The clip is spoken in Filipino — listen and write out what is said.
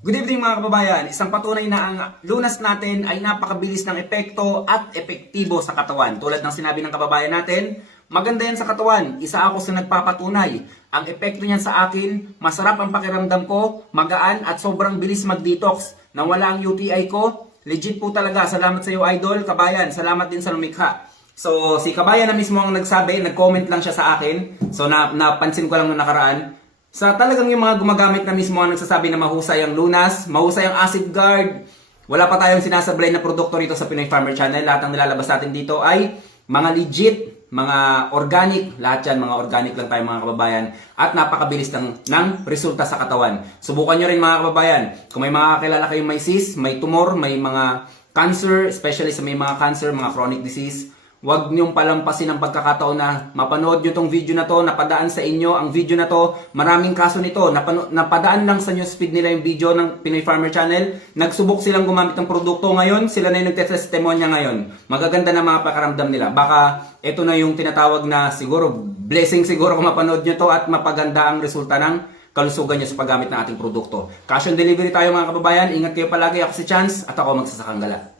Good evening mga kababayan. Isang patunay na ang lunas natin ay napakabilis ng epekto at epektibo sa katawan. Tulad ng sinabi ng kababayan natin, maganda yan sa katawan. Isa ako sa nagpapatunay. Ang epekto niyan sa akin, masarap ang pakiramdam ko, magaan at sobrang bilis mag-detox. Nang wala ang UTI ko, legit po talaga. Salamat sa iyo idol, kabayan. Salamat din sa lumikha. So si kabayan na mismo ang nagsabi, nag-comment lang siya sa akin. So napansin ko lang nung nakaraan. Sa talagang yung mga gumagamit na mismo ang nagsasabi na mahusay ang lunas, mahusay ang acid guard, wala pa tayong sinasablay na produkto rito sa Pinoy Farmer Channel. Lahat ng nilalabas natin dito ay mga legit, mga organic, lahat yan mga organic lang tayo mga kababayan. At napakabilis ng resulta sa katawan. Subukan nyo rin mga kababayan. Kung may mga kakilala kayong may cyst, may tumor, may mga cancer, especially sa may mga cancer, mga chronic disease, huwag niyong palampasin ang pagkakataon na mapanood nyo tong video na to, napadaan sa inyo ang video na to. Maraming kaso nito, napadaan lang sa newsfeed nila yung video ng Pinoy Farmer Channel. Nagsubok silang gumamit ng produkto ngayon, sila na yung nagtestimonya ngayon. Magaganda na mga pakaramdam nila. Baka ito na yung tinatawag na siguro, blessing siguro kung mapanood nyo to at mapaganda ang resulta ng kalusugan nyo sa paggamit ng ating produkto. Cash on delivery tayo mga kababayan. Ingat kayo palagi. Ako si Chance at ako magsasakang gala.